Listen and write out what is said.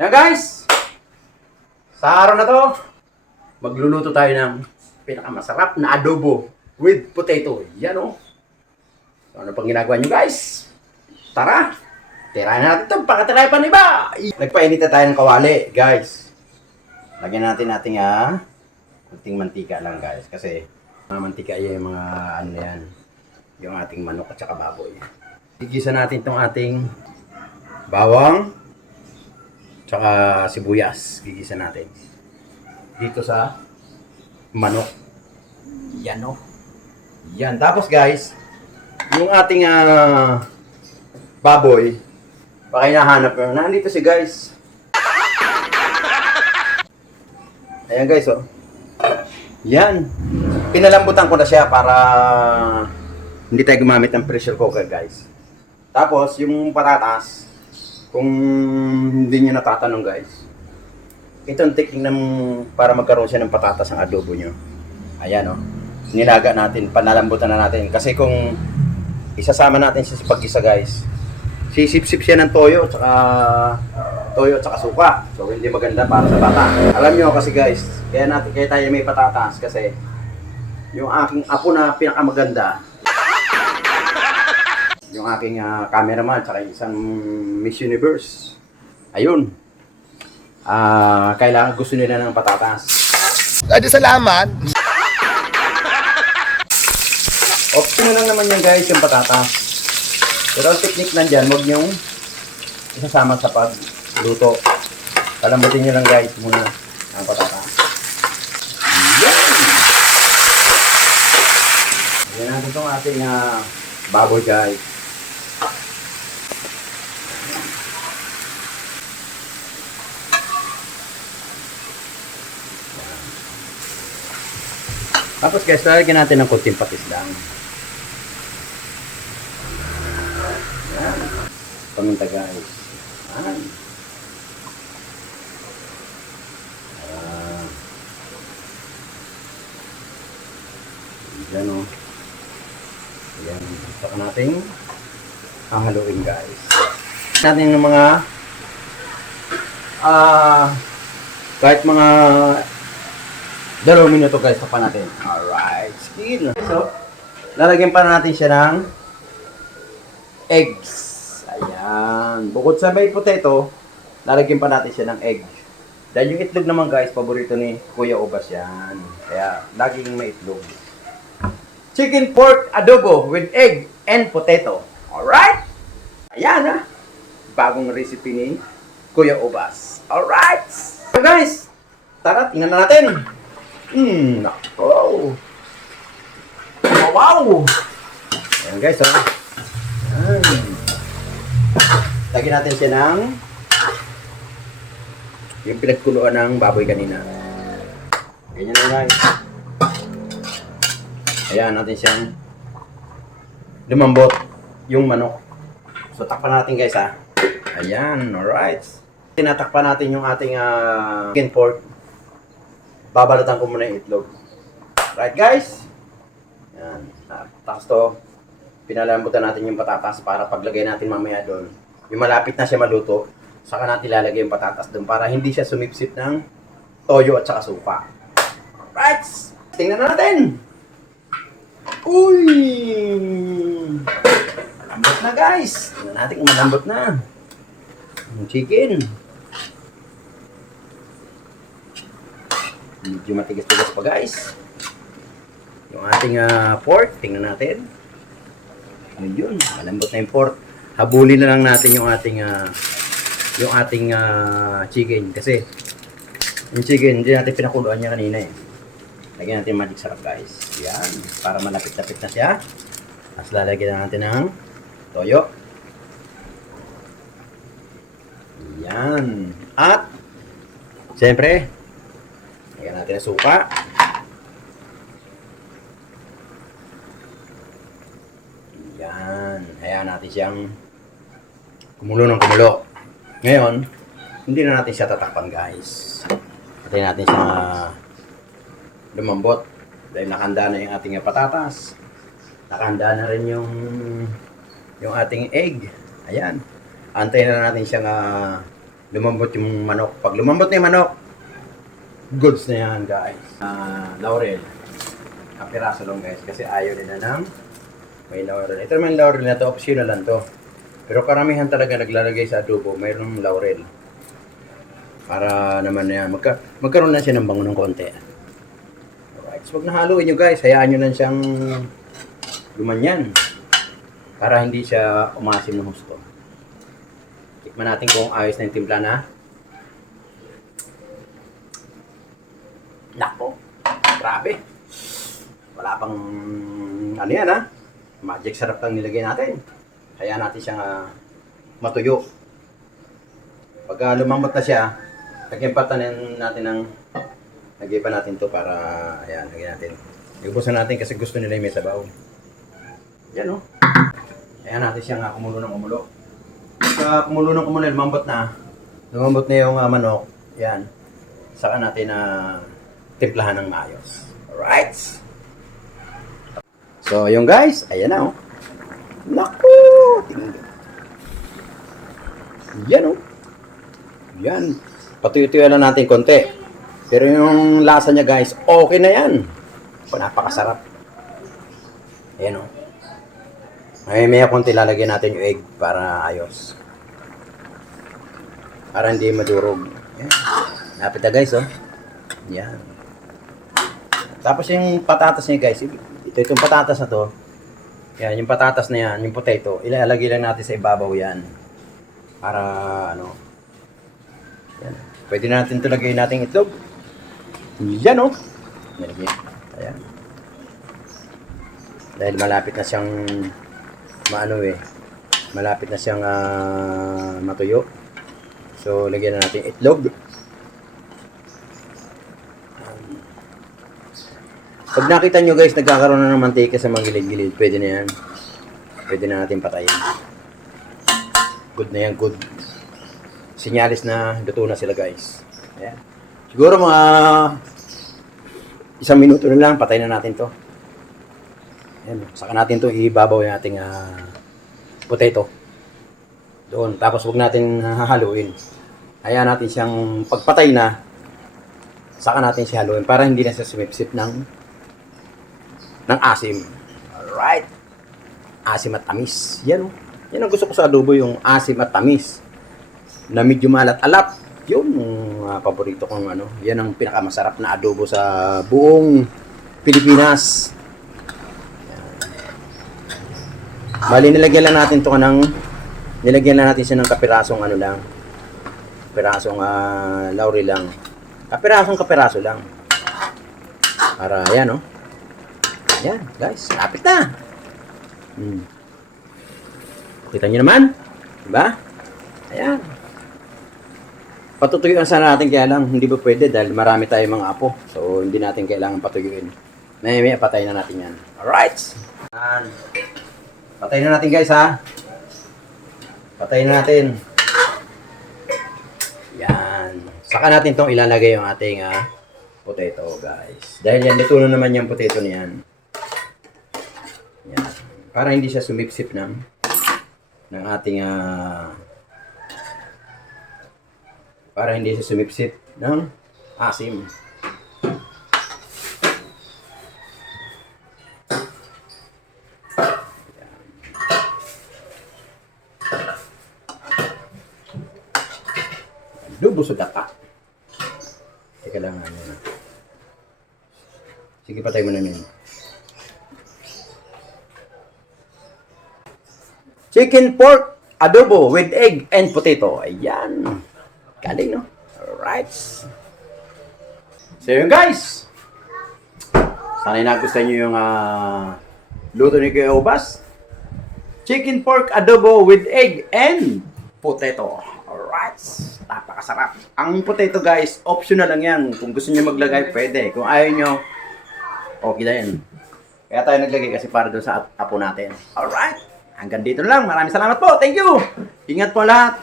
Yan guys, sa araw na to, magluluto tayo ng pinakamasarap na adobo with potato. Yan o. So, ano pang ginagawa nyo guys? Tara, tirahin natin ito. Pakatirahin pa na iba. Nagpainit na tayo ng kawali guys. Lagyan natin kunting mantika lang guys. Kasi mga mantika yung mga ano yan. Yung ating manok at saka baboy. Gigisa natin itong ating bawang tsaka sibuyas, gigisa natin. Dito sa manok. Yan o. Yan. Tapos guys, yung ating baboy, baka hinahanap nyo. Nandito si guys. Ayan guys o. Yan. Pinalambutan ko na siya para hindi tayo gumamit ng pressure cooker guys. Tapos yung patatas, kung hindi niyo natatanong guys, ito ang technique ng para magkaroon siya ng patatas ang adobo nyo. Ayan o. Nilaga natin, panalambutan na natin. Kasi kung isasama natin siya sa pag-isa guys, sisip-sip siya ng toyo at suka. So hindi maganda para sa bata. Alam nyo kasi guys, kaya tayo may patatas kasi yung aking apo na pinakamaganda, yung aking cameraman tsaka isang Miss Universe. Ayun. Kailangan gusto nila ng patatas. Adi salamat. Optional lang naman yan guys, yung patatas. Pero ang technique nandyan, huwag nyong isasama sa pagluto. Palambutin nyo lang guys muna ang patatas. Yan! Yan natin itong ating baboy guys. Tapos guys, lalagyan natin ng kunting patis lang. Yan. Paminta guys. Yan. Yan o. Yan. Saka natin hahaluin guys. Natin ng mga kahit mga 2 minuto guys, pa natin. Alright, skill. So, lalagyan pa natin siya ng eggs. Ayan. Bukod sa may potato, lalagyan pa natin siya ng egg. Dahil yung itlog naman guys, paborito ni Kuya Ubas yan. Kaya, laging may itlog. Chicken pork adobo with egg and potato. Alright? Ayan bagong recipe ni Kuya Ubas. Alright? So guys, tara, tingnan na natin. Nako. Wow! Ayan guys, Ayan. Lagyan natin siya ng yung pinagkuluan ng baboy kanina. Ganyan na guys. Ayan natin siyang lumambot yung manok. So takpan natin guys Ayan, alright. Tinatakpan natin yung ating chicken pork. Babalatan ko muna yung itlog. Right guys? Yan. Tapos to, pinalambutan natin yung patatas para paglagay natin mamaya doon. Yung malapit na siya maluto, saka natin ilalagay yung patatas doon para hindi siya sumipsip ng toyo at saka suka. Right! Tingnan na natin! Uy! Malambot na guys! Tingnan natin kung malambot na. Yung chicken. Medyo matigas-tigas pa guys. Yung ating pork, tingnan natin. Ayun, malambot na yung pork. Habulin na lang natin yung ating chicken kasi yung chicken hindi natin pinakuluan niya kanina Lagyan natin magic sarap guys. Yan, para malapit-lapit na siya. Tapos lalagyan na natin ng toyo. Yan. At siyempre lagyan natin ang suka. Yan. Hayaan natin siyang kumulo ng kumulo. Ngayon, hindi na natin siya tatakpan guys. Patayin natin siya lumambot. Dahil nakahanda na yung ating patatas. Nakahanda na rin yung ating egg. Ayan. Antayin na natin siyang lumambot yung manok. Pag lumambot na yung manok, goods na yan, guys. Laurel. Kapiraso lang, guys. Kasi ayaw nila ng may laurel. Ito naman laurel na to, optional lang to. Pero karamihan talaga naglalagay sa adobo, mayroong laurel. Para naman na yan, magkaroon na siya ng bango ng konti. Alright, so huwag na haluin nyo, guys. Hayaan nyo lang siyang lumanyan. Para hindi siya umasim ng husto. Tikman natin kung ayos na yung timpla na. Nako, grabe. Wala pang ano yan ha. Magic sarap lang nilagay natin. Kaya natin siyang matuyo. Pag lumambot na siya, lagyan pa natin ng lagyan pa natin to para ayan, lagyan natin. Iubusan natin kasi gusto nila yung may sabaw. Yan o. Ayan natin siyang kumulo ng kumulo. Pag kumulo ng kumulo, lumambot na yung manok. Yan. Saka natin timplahan ng maayos. Alright. So, yung guys, ayan na oh. Naku! Yan oh. Yan. Patuyo-tuyo lang natin konti. Pero yung lasa niya guys, okay na yan. Napakasarap. Ayan oh. May konti lalagyan natin yung egg para ayos. Para hindi madurog. Yan. Lapit na guys oh. Yan. Tapos yung patatas niya guys, itong patatas na to, yan, yung patatas na yan, yung potato, ilalagay lang natin sa ibabaw yan. Para, ano, yan. Pwede natin ito lagay natin itlog. Yan o. Nalagay. Ayan. Dahil malapit na siyang, malapit na siyang matuyo. So, lagyan na natin itlog. Pag nakita nyo guys, nagkakaroon na ng mantika sa mga gilid-gilid, pwede na yan. Pwede na natin patayin. Good na yan, good. Sinyalis na luto na sila guys. Ayan. Siguro mga 1 minuto na lang, patay na natin to. Ayan. Saka natin to ibabaw yung ating potato. Doon. Tapos huwag natin hahaluin. Hayaan natin siyang pagpatay na, saka natin siya haluin para hindi na siya sumipsip ng asim. Alright. Asim at tamis. Yan o. Yan ang gusto ko sa adobo, yung asim at tamis. Na medyo malat-alap. Yun yung paborito kong ano. Yan ang pinakamasarap na adobo sa buong Pilipinas. Yan. Bali, nilagyan lang natin siya ng kapirasong ano lang. Kapirasong laurel lang. Kapiraso lang. Para yan o. Yan, guys. Lapit na. Kita nyo naman. Diba? Ayan. Patutuyuan sana natin kaya lang hindi ba pwede dahil marami tayong mga apo. So, hindi natin kailangan patuyuin. May patay na natin yan. Alright. Ayan. Patay na natin guys ha. Patay na natin. Yan. Saka natin itong ilalagay yung ating potato guys. Dahil yan, dito na naman yung potato niyan. Yan. Para hindi siya sumipsip ng ating para hindi siya sumipsip ng asim. Adobo sa data. Teka lang ano. Sige, patay mo na yun. Chicken pork adobo with egg and potato. Ayan. Galing, no? Alright. So, yun guys. Sana'y nagustuhan nyo yung luto ni Kuya Obas. Chicken pork adobo with egg and potato. Alright. Napakasarap. Ang potato guys, optional lang yan. Kung gusto nyo maglagay, pwede. Kung ayaw nyo, okay na yan. Kaya tayo naglagay kasi para doon sa apo natin. Alright. Hanggang dito lang. Maraming salamat po. Thank you. Ingat po lahat.